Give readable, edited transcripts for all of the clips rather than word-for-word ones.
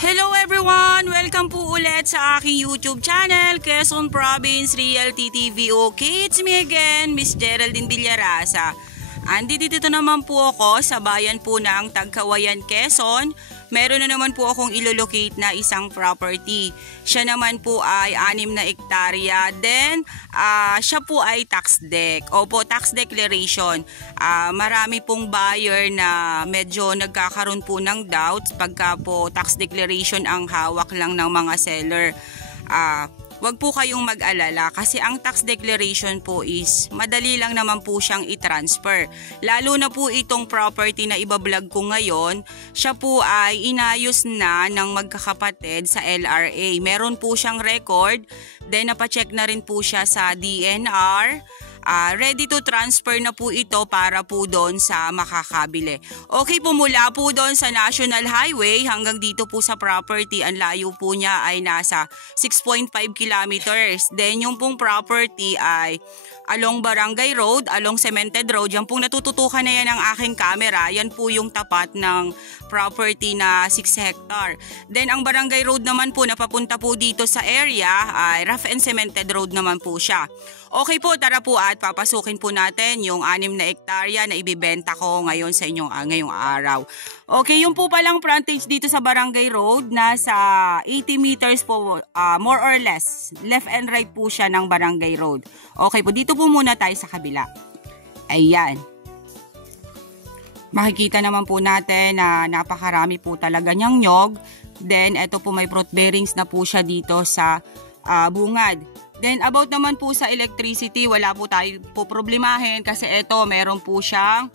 Hello everyone! Welcome po ulit sa aking YouTube channel, Quezon Province Realty TV. Okay, it's me again, Miss Geraldine Villarasa. Andito naman po ako sa bayan po ng Tagkawayan, Quezon. Meron na naman po akong ilolocate na isang property. Siya naman po ay 6 na hektarya. Then, siya po ay tax deck. Opo, tax declaration. Marami pong buyer na medyo nagkakaroon po ng doubts pagka po tax declaration ang hawak lang ng mga seller. Wag po kayong mag-alala kasi ang tax declaration po is madali lang naman po siyang i-transfer. Lalo na po itong property na ibablog ko ngayon, siya po ay inayos na ng magkakapatid sa LRA. Meron po siyang record, then napacheck na rin po siya sa DNR. Ready to transfer na po ito para po doon sa makakabili. Okay po, mula po doon sa National Highway hanggang dito po sa property, ang layo po niya ay nasa 6.5 kilometers. Then yung pong property ay along Barangay Road, along Cemented Road. Yan pong natututukan na yan ng aking camera. Yan po yung tapat ng property na 6 hectare. Then ang Barangay Road naman po na papunta po dito sa area ay rough and cemented road naman po siya. Okay po, tara po at papasukin po natin yung 6 na hektarya na ibibenta ko ngayon sa inyong ngayong araw. Okay, yung po palang frontage dito sa Barangay Road, nasa 80 meters po, more or less. Left and right po siya ng Barangay Road. Okay po, dito po muna tayo sa kabila. Ayan. Makikita naman po natin na napakarami po talaga niyang nyog. Then, ito po may fruit bearings na po siya dito sa bungad. Then, about naman po sa electricity, wala po tayo po problemahin kasi ito, meron po siyang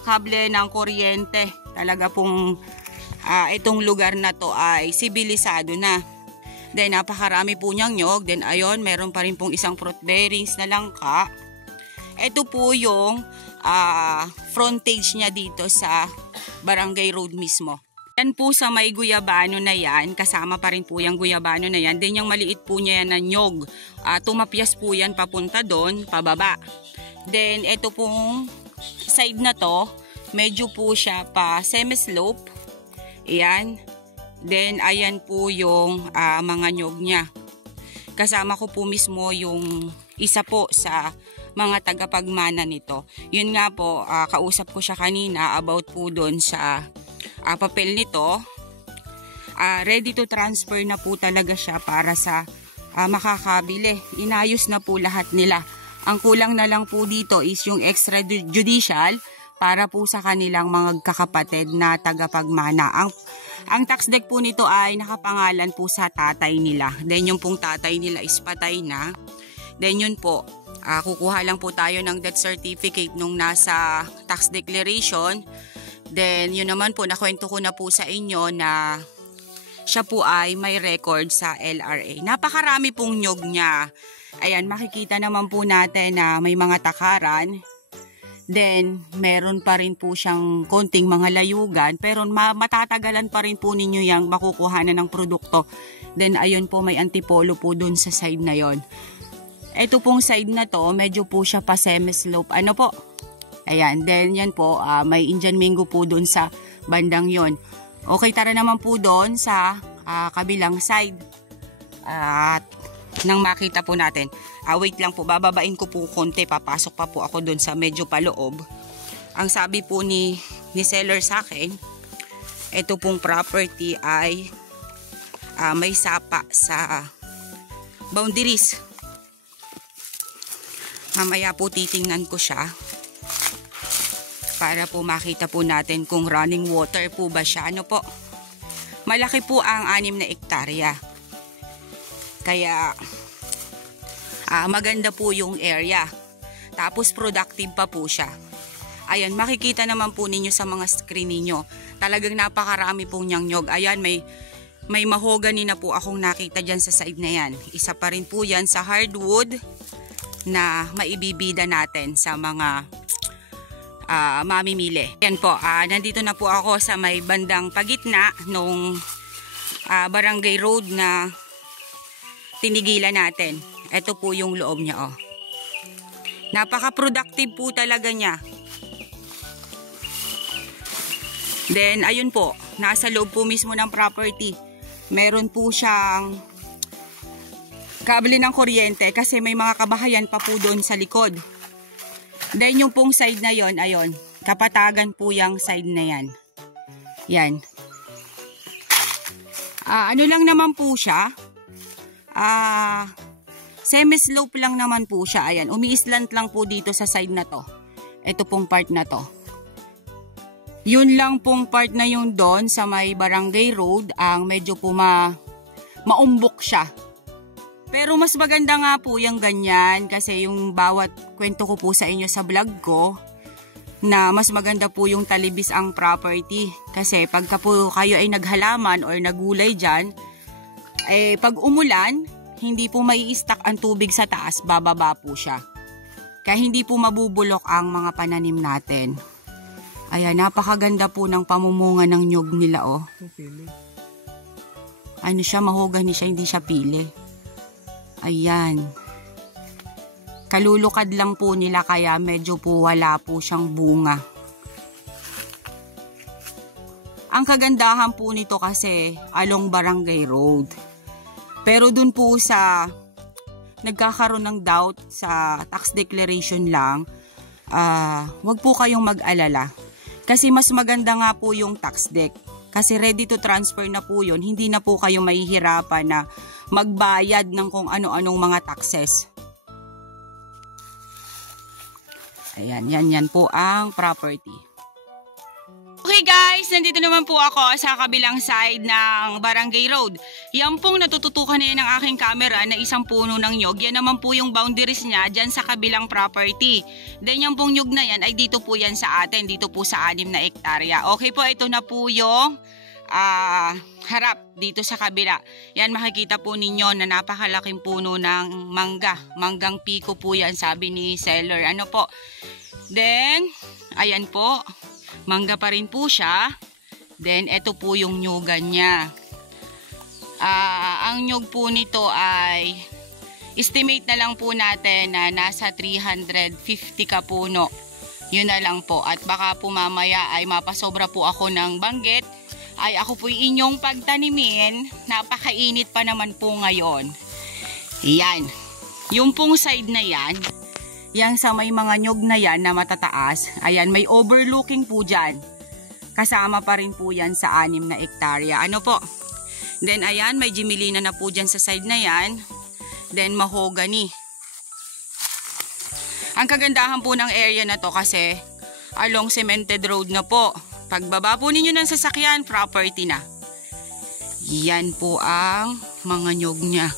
kable ng kuryente. Talaga pong itong lugar na to ay sibilisado na. Then, napakarami po niyang nyog. Then, ayun, meron pa rin pong isang fruit bearings na langka. Ito po yung frontage niya dito sa Barangay Road mismo. Yan po sa may guyabano na yan, kasama pa rin po yung guyabano na yan. Then yung maliit po niya yan na nyog, tumapyas po yan papunta doon, pababa. Then ito pong side na to, medyo po siya pa semi-slope. Ayan. Then ayan po yung mga nyog niya. Kasama ko po mismo yung isa po sa mga tagapagmana nito. Yun nga po, kausap ko siya kanina about po doon sa papel nito. Ready to transfer na po talaga siya para sa makakabili. Inayos na po lahat nila. Ang kulang na lang po dito is yung extrajudicial para po sa kanilang mga kakapatid na tagapagmana. Ang tax deck po nito ay nakapangalan po sa tatay nila. Then yung pong tatay nila is patay na. Then yun po, kukuha lang po tayo ng death certificate nung nasa tax declaration. Then yun naman po, nakwento ko na po sa inyo na siya po ay may record sa LRA. Napakarami pong nyog niya. Ayan, makikita naman po natin na may mga takaran. Then meron pa rin po siyang konting mga layugan. Pero matatagalan pa rin po ninyo yung makukuhanan ng produkto. Then ayun po, may antipolo po dun sa side na yon. Ito pong side na to, medyo po siya pa semi-slope. Ano po? Ayan, then yan po, may Indian mango po doon sa bandang yon. Okay, tara naman po doon sa kabilang side. At nang makita po natin. Wait lang po, bababain ko po konti. Papasok pa po ako doon sa medyo paloob. Ang sabi po ni seller sa akin, ito pong property ay may sapa sa boundaries. Mamaya po titingnan ko siya para po makita po natin kung running water po ba siya. Ano po? Malaki po ang 6 na hektarya. Kaya maganda po yung area. Tapos productive pa po siya. Ayan, makikita naman po ninyo sa mga screen ninyo. Talagang napakarami po niyang nyog. Ayan, may mahogany na po akong nakita dyan sa side na yan. Isa pa rin po yan sa hardwood na maibibida natin sa mga mamimili. Yan po, nandito na po ako sa may bandang pagitna nung Barangay Road na tinigilan natin. Ito po yung loob niya, oh. Napaka-productive po talaga niya. Then, ayun po, nasa loob po mismo ng property. Meron po siyang kable ng kuryente kasi may mga kabahayan pa po doon sa likod. Then yung pong side na yon, ayon, kapatagan po yung side na yan. Yan. Ano lang naman po siya? Semi-slope lang naman po siya. Ayan, umiislant lang po dito sa side na to. Ito pong part na to. Yun lang pong part na yun doon sa may barangay road ang medyo po maumbok siya. Pero mas maganda nga po yung ganyan kasi yung bawat kwento ko po sa inyo sa vlog ko na mas maganda po yung talibis ang property. Kasi pagka po kayo ay naghalaman or nagulay dyan, pag umulan, hindi po mai-stack ang tubig sa taas, bababa po siya. Kaya hindi po mabubulok ang mga pananim natin. Ayan, napakaganda po ng pamumunga ng nyog nila, oh. Ano siya, mahogany siya, hindi siya pili. Ayan. Kalulukad lang po nila kaya medyo po wala po siyang bunga. Ang kagandahan po nito kasi along barangay road. Pero dun po sa nagkakaroon ng doubt sa tax declaration lang, wag po kayong mag-alala. Kasi mas maganda nga po yung tax deck. Kasi ready to transfer na po yun. Hindi na po kayo mahihirapan na magbayad ng kung ano-anong mga taxes. Ayan, yan po ang property. Okay guys, nandito naman po ako sa kabilang side ng Barangay Road. Yan pong natututukan na yan ng aking camera na isang puno ng nyog. Yan naman po yung boundaries niya dyan sa kabilang property. Then yung pong nyog na yan ay dito po yan sa atin, dito po sa 6 na hektarya. Okay po, ito na po yung harap dito sa kabila. Yan, makikita po ninyo na napakalaking puno ng manggang piko po yan, sabi ni seller. Ano po? Then, ayan po. Mangga pa rin po siya. Then, ito po yung nyugan niya. Ang nyug po nito ay estimate na lang po natin na nasa 350 ka puno. Yun na lang po. At baka po mamaya ay mapasobra po ako ng banggit. Ay ako po inyong pagtanimin. Napakainit pa naman po ngayon. Yan. Yung pong side na yan. Yang sa may mga nyog na yan na matataas, ayan, may overlooking po dyan. Kasama pa rin po yan sa 6 na hektarya. Ano po? Then ayan, may Jimelina na po dyan sa side na yan. Then mahogany. Ang kagandahan po ng area na to kasi along cemented road na po. Pagbaba po ninyo ng sasakyan, property na. Yan po ang mga nyog niya.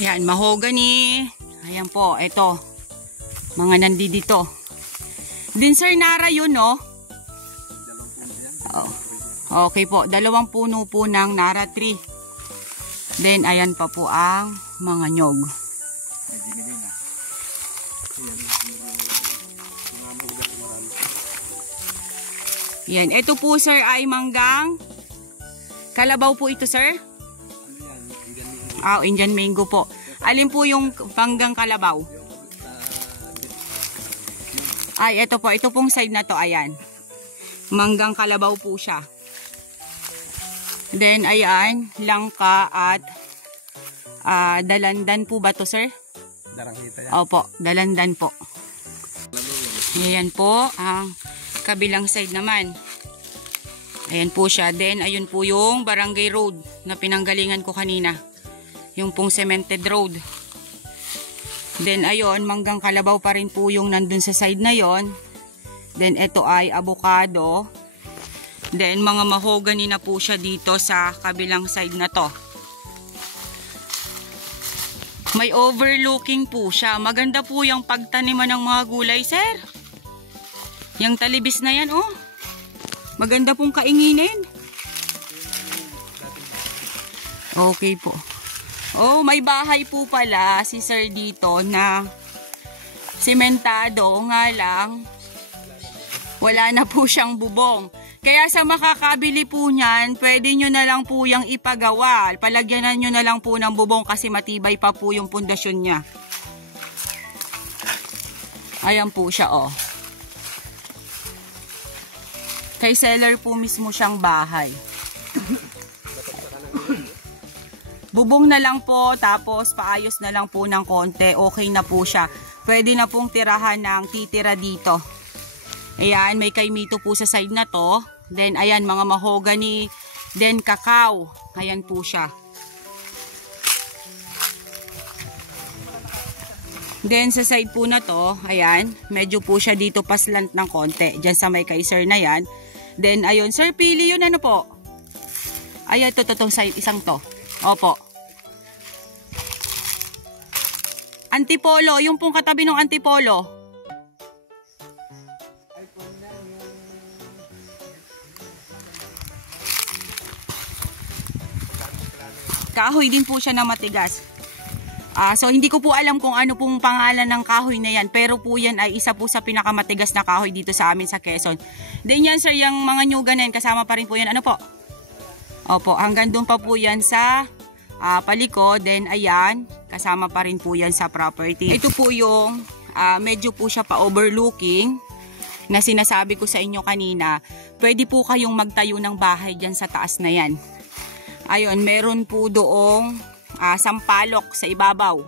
Ayan, mahogany. Ayan po, ito. Mga nandito. Din Sir Nara yun, no? Oh. Okay po, 2 puno po ng Nara tree. Then, ayan pa po ang mga nyog. Yan, ito po sir ay manggang kalabaw po ito sir? Indian mango po. Alin po yung panggang kalabaw? Ay, ito po. Ito pong side na to. Ayan. Manggang kalabaw po siya. Then, ayan. Langka at dalandan po ba to, sir? Daranghita yan. Opo. Dalandan po. Ayan po. Ang kabilang side naman. Ayan po siya. Then, ayun po yung barangay road na pinanggalingan ko kanina. Yung pong cemented road. Then ayun, manggang kalabaw pa rin po yung nandun sa side na yon. Then ito ay avocado. Then mga mahogany na po siya dito sa kabilang side na to. May overlooking po siya. Maganda po yung pagtaniman ng mga gulay, sir. Yung talibis na yan, oh. Maganda pong kainginin. Okay po. Oh, may bahay po pala si sir dito na sementado nga lang wala na po siyang bubong. Kaya sa makakabili po niyan, pwede nyo na lang po yung ipagawa. Palagyanan nyo na lang po ng bubong kasi matibay pa po yung pundasyon niya. Ayan po siya, oh. Kay seller po mismo siyang bahay. Bubong na lang po, tapos paayos na lang po ng konti. Okay na po siya. Pwede na pong tirahan ng titira dito. Ayan, may kaimito po sa side na to. Then, ayan, mga mahogany. Then, kakao. Ayan po siya. Then, sa side po na to, ayan, medyo po siya dito paslant ng konti. Diyan sa may kay sir na yan. Then, ayun, sir, pili yun ano po? Ayan, ito, side, isang to. Opo. Antipolo, yung pong katabi ng antipolo. Kahoy din po siya na matigas. So hindi ko po alam kung ano pong pangalan ng kahoy na yan, pero po yan ay isa po sa pinakamatigas na kahoy dito sa amin sa Quezon. Then yan sir, yung mga nyugan na yan, kasama pa rin po yan. Ano po? Opo, hanggang doon pa po yan sa palikod. Then ayan, kasama pa rin po yan sa property. Ito po yung medyo po siya pa-overlooking na sinasabi ko sa inyo kanina. Pwede po kayong magtayo ng bahay dyan sa taas na yan. Ayun, meron po doong sampalok sa ibabaw.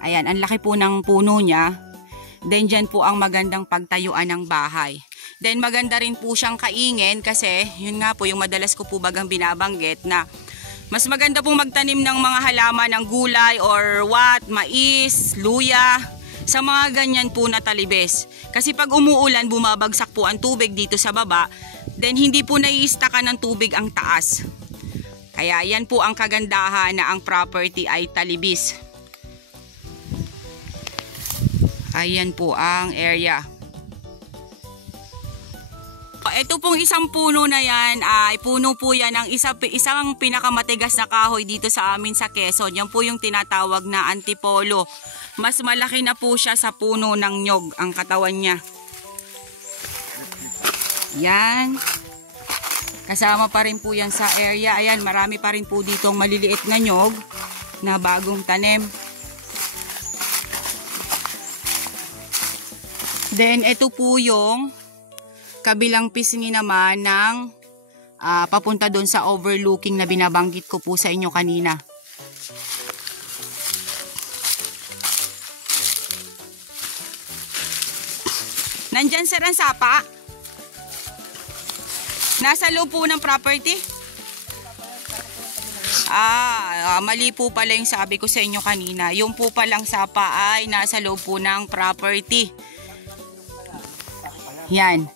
Ayan, ang laki po ng puno niya. Then dyan po ang magandang pagtayuan ng bahay. Then maganda rin po siyang kaingin kasi yun nga po yung madalas ko po bagang binabanggit na mas maganda pong magtanim ng mga halaman ng gulay or mais, luya, sa mga ganyan po na talibes. Kasi pag umuulan, bumabagsak po ang tubig dito sa baba, then hindi po naiistakan ng tubig ang taas. Kaya yan po ang kagandahan na ang property ay talibis. Ayan po ang area. Ito pong isang puno na yan, ay puno po yan ng isang pinakamatigas na kahoy dito sa amin sa Quezon. Yan po yung tinatawag na antipolo. Mas malaki na po siya sa puno ng nyog ang katawan niya. Yan. Kasama pa rin po yan sa area. Ayan, marami pa rin po ditong maliliit na nyog na bagong tanim. Then, ito po yung kabilang pisngi naman ng papunta doon sa overlooking na binabanggit ko po sa inyo kanina. Nandyan sir ang sapa? Nasa loob po ng property? Mali po pala yung sabi ko sa inyo kanina. Yung po palang sapa ay nasa loob po ng property. Yan.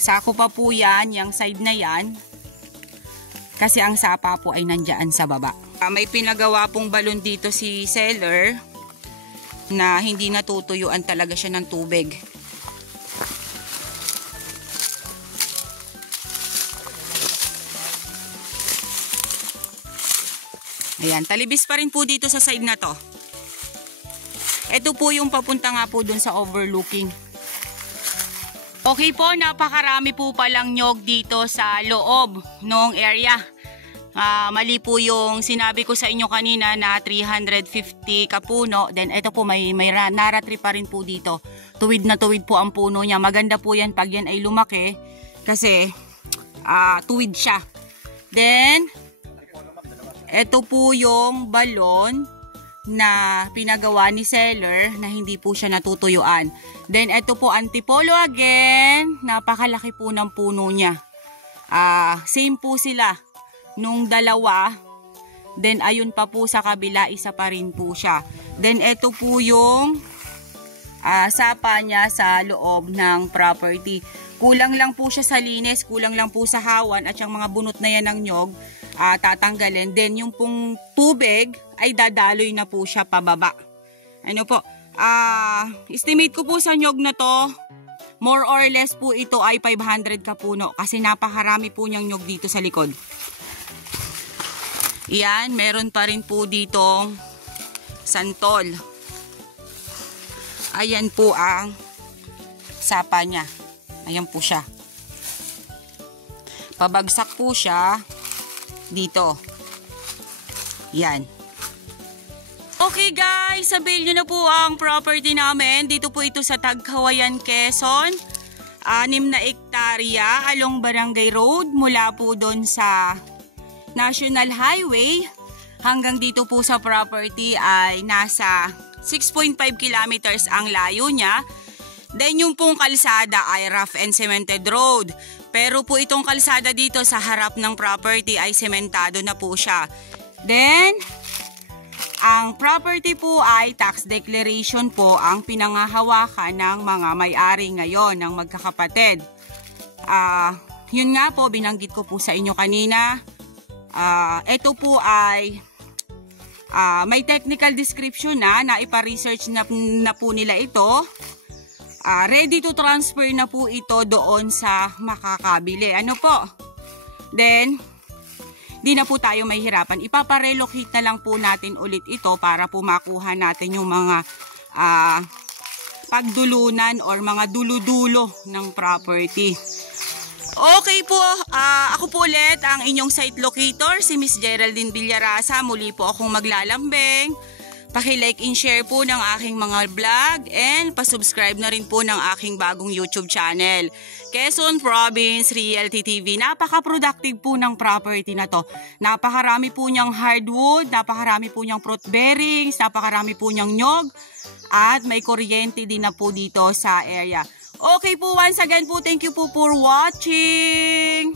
Sako pa po yan, yung side na yan. Kasi ang sapa po ay nandiyan sa baba. May pinagawa pong balon dito si seller na hindi natutuyuan talaga siya ng tubig. Ayan, talibis pa rin po dito sa side na to. Ito po yung papunta nga po dun sa overlooking. Okay po, napakarami po palang nyog dito sa loob ng area. Mali po yung sinabi ko sa inyo kanina na 350 kapuno. Then ito po may naratri pa rin po dito. Tuwid na tuwid po ang puno niya. Maganda po yan pag yan ay lumaki kasi tuwid siya. Then ito po yung balon na pinagawa ni seller na hindi po siya natutuyuan. Then ito po antipolo again. Napakalaki po ng puno niya. Same po sila nung dalawa. Then ayun pa po sa kabila, isa pa rin po siya. Then ito po yung sapa niya sa loob ng property. Kulang lang po siya sa linis, kulang lang po sa hawan at yung mga bunot na yan ng nyog tatanggalin. Then yung pong tubig ay dadaloy na po siya pababa. Ano po? Estimate ko po sa nyog na to, more or less po ito ay 500 kapuno kasi napakarami po niyang nyog dito sa likod. Iyan, meron pa rin po ditong santol. Ayan po ang sapa niya. Ayan po siya. Pabagsak po siya dito. Yan. Okay guys, sabihin nyo na po ang property namin. Dito po ito sa Tagkawayan, Quezon. 6 na ektarya along Barangay Road. Mula po doon sa National Highway hanggang dito po sa property ay nasa 6.5 kilometers ang layo niya. Then yung pong kalsada ay rough and cemented road. Pero po itong kalsada dito sa harap ng property ay sementado na po siya. Then, ang property po ay tax declaration po ang pinangahawakan ng mga may-ari ngayon ng magkakapatid. Yun nga po, binanggit ko po sa inyo kanina. Ito po ay may technical description na ipa-research na po nila ito. Ready to transfer na po ito doon sa makakabili. Ano po? Then, di na po tayo mahihirapan. Ipaparelocate na lang po natin ulit ito para po makuha natin yung mga pagdulunan or mga dulo-dulo ng property. Okay po, ako po ulit ang inyong site locator, si Miss Geraldine Villarasa. Muli po akong maglalambing. Paki-like and share po ng aking mga vlog and pasubscribe na rin po ng aking bagong YouTube channel. Quezon Province Realty TV. Napaka-productive po ng property na to. Napakarami po niyang hardwood, napakarami po niyang fruit bearings, napakarami po niyang nyog, at may kuryente din na po dito sa area. Okay po, once again po, thank you po for watching!